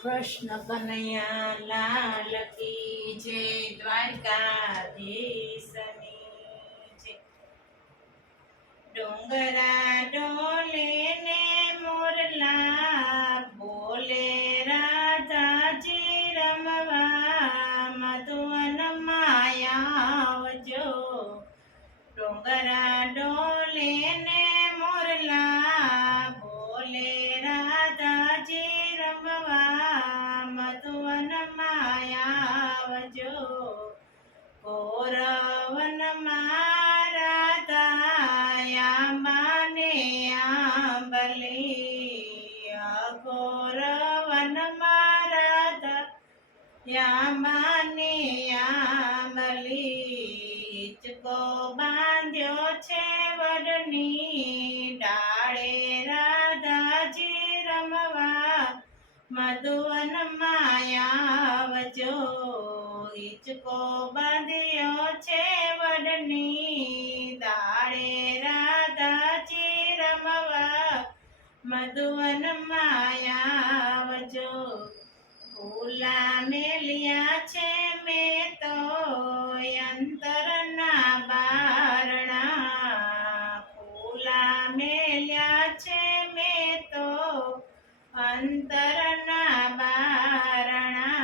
કૃષ્ણ કનૈયા લાલ કી જય, દ્વારકાધીશની જય. ડુંગરા ડોલે ને મોરલા બોલે, રાધાજી રમવા મધુવન માયાવજો. ડુંગરા ડોલે ને મોરલા બોલે, રાધાજી રમવા મધુવન માયાવજો. ગોરવન મારા દાયામાને આંબલી, ગોરવન મારા દાયામાને આંબલી. હિંચકો બાંધ્યો છે વડની ડાળે, રાધાજી રમવા મધુવન માયાવજો. હિંચકો બાંધ્યો છે વડની ડાળે, રાધાજી રમવા મધુવન માયાવજો. ફૂલા મેલ્યા છે મેં તો અંતરના બારણા, ફૂલા મેલ્યા છે મેં તો અંતરના બારણા.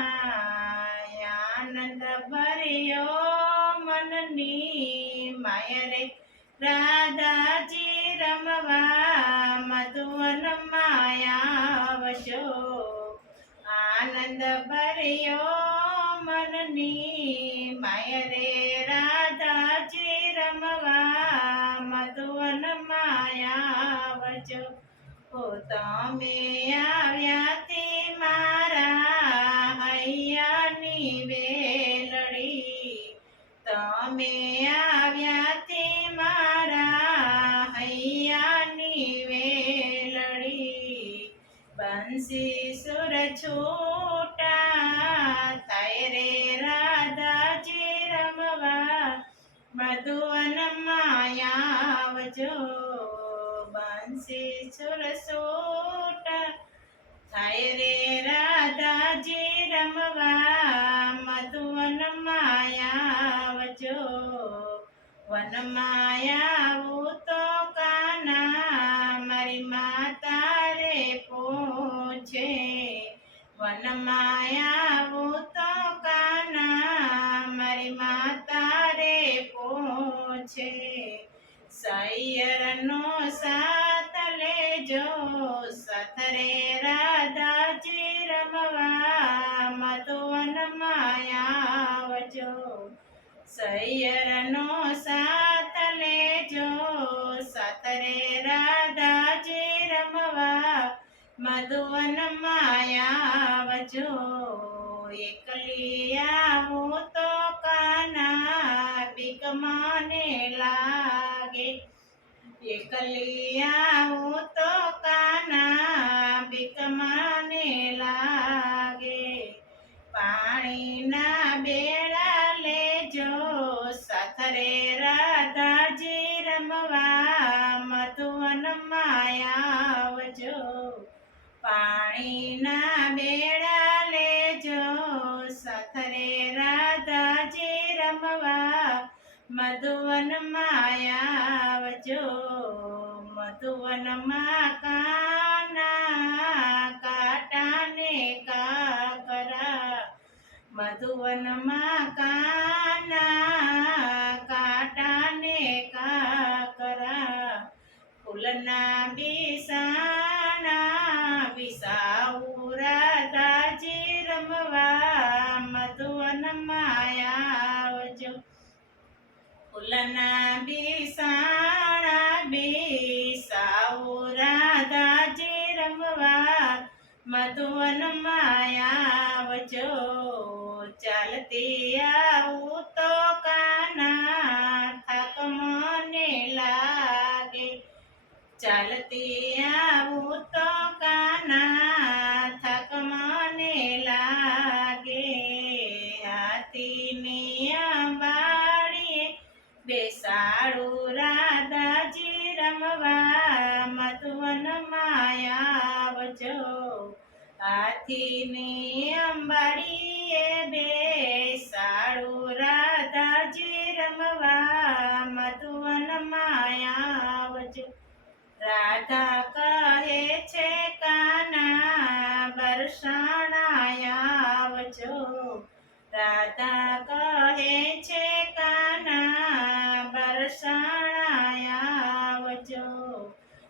આનંદ ભર્યો મનની માયરે, રાધાજી રમવા મધુવન માયાવજો. આનંદ ભર્યો મનની માયરે, રાધાજી રમવા મધુવન માયાવજો. તમે આવ્યાથી મારા હૈયાની વેલડી, તમે આવ્યાથી મારા હૈયાની વેલડી. બંસી સુર છૂટા થાય રે, રાધાજી રમવા મધુવન માયાવજો. બંસી સુર છૂટા થાય રે, રાધાજી રમવા મધુવન માયાવજો. વનમાં આવું તો કાના મારી માતા રે પૂછે, વનમાં આવું તો કાના મારી માતા રે પૂછે. સૈયરનો સાથ લેજો, સથરે રાધાજી રમવા મધુવન માયાવજો. સૈયરનો સાથ લેજો, સથરે રાધાજી રમવા મધુવન માયાવજો. એકલી આવું તો કાના બીક મને લાગે, એકલી આવું તો કાના બીક મને લાગે. પાણીના બેડા લેજો, સથરે રાધાજી રમવા મધુવન માયાવજો. પાણીના બેડા લેજો, સથરે રાધાજી રમવા મધુવન માયાવજો. મધુવનમાં કાના કાટાને કાકરા, મધુવનમાં કાના કાટાને કાકરા. ફૂલના બિસાણા વિસાવું, રાધાજી રમવા મધુવન માયાવજો. ફૂલના બિસાણા બિસાવું, રાધાજી રમવા મધુવન માયાવજો. ચાલતી આવું તો કાના થાક મને લાગે, ચાલતી આવું તો કાના થાક મને લાગે. હાથીની આંબાડીએ બેસાડું, રાધાજી રમવા મધુવન માયાવજો. હાથીની અંબાડીએ બેસાડું રાધાજી રમવા મધુવનમાં આવજો. રાધા કહે છે કાના બરસાણા આવજો. રાધા કહે છે કાના બરસાણા આવજો.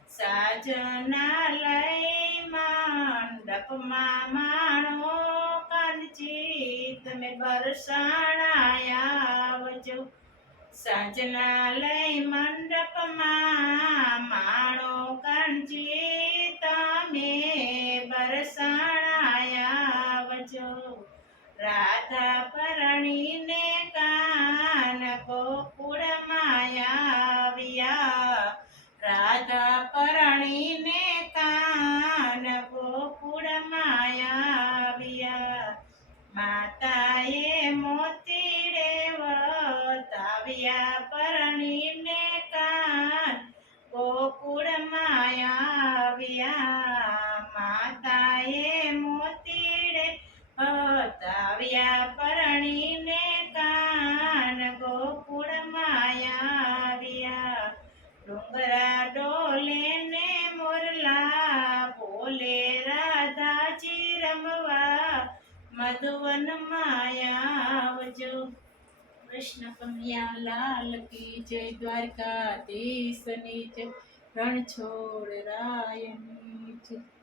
સાજના લઈ મંડપમાં માણો કાનજી તમે બરસાણા આવજો. સાજના લઈ મંડપમાં માણો કાનજી તમે બરસાણા આવજો. રાધા પરણીને કાન ગોકુળમાં આવ્યા. રાધા પરણીને કાન ગોકુળમાં આવ્યા. માતાએ મોતીડે વતાવ્યા પરણીને કાન ગોકુળમાં આવ્યા. માતાએ મોતીડે વતાવ્યા પરણીને કાન ગોકુળમાં આવ્યા. ડુંગરા ડોલે ને મોરલા બોલે રાધાજી રમવા મધુવનમાં આવજો. કૃષ્ણ કનૈયા લાલ કી જય. દ્વારકાધીશની જય. રણછોડ રાયની જય.